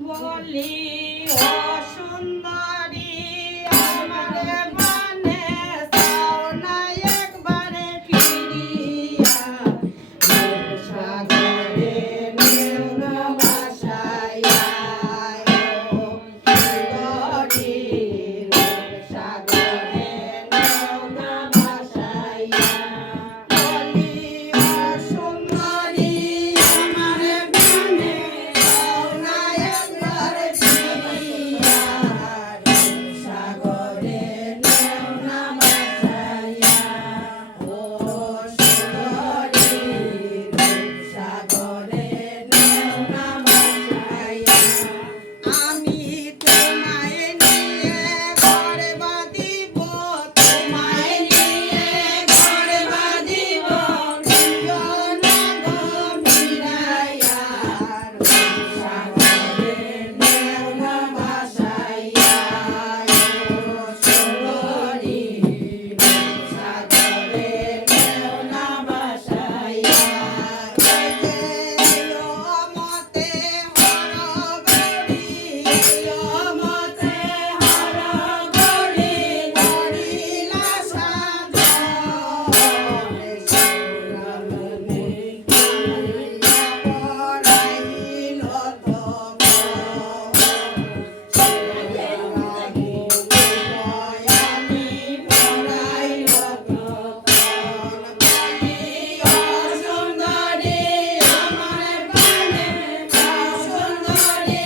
বলি ও সুন্দরী আমারে মানে চাও না একবারে ফিরিয়া সাগরে নেও না ভাসাইয়া ও সুন্দরী সাগরে নেও না ভাসাইয়া বলি ও সুন্দরী আমারে মানে চাও না একবারে ফিরিয়া সাগরে নেও না ভাসাইয়া ও সুন্দরী সাগরে নেও না ভাসাইয়া আমি তোমায় নিয়ে ঘরে বাঁধিব তোমায় নিয়ে ঘরে বাঁধিব না গভীরাইয়া সাগরে নেও না ভাসাইয়া ও সুন্দরী সাগরে নেও না ভাসাইয়া মতে মতে হরগরি গরিলা সুন্দরী আমার প্রাণে সুন্দরী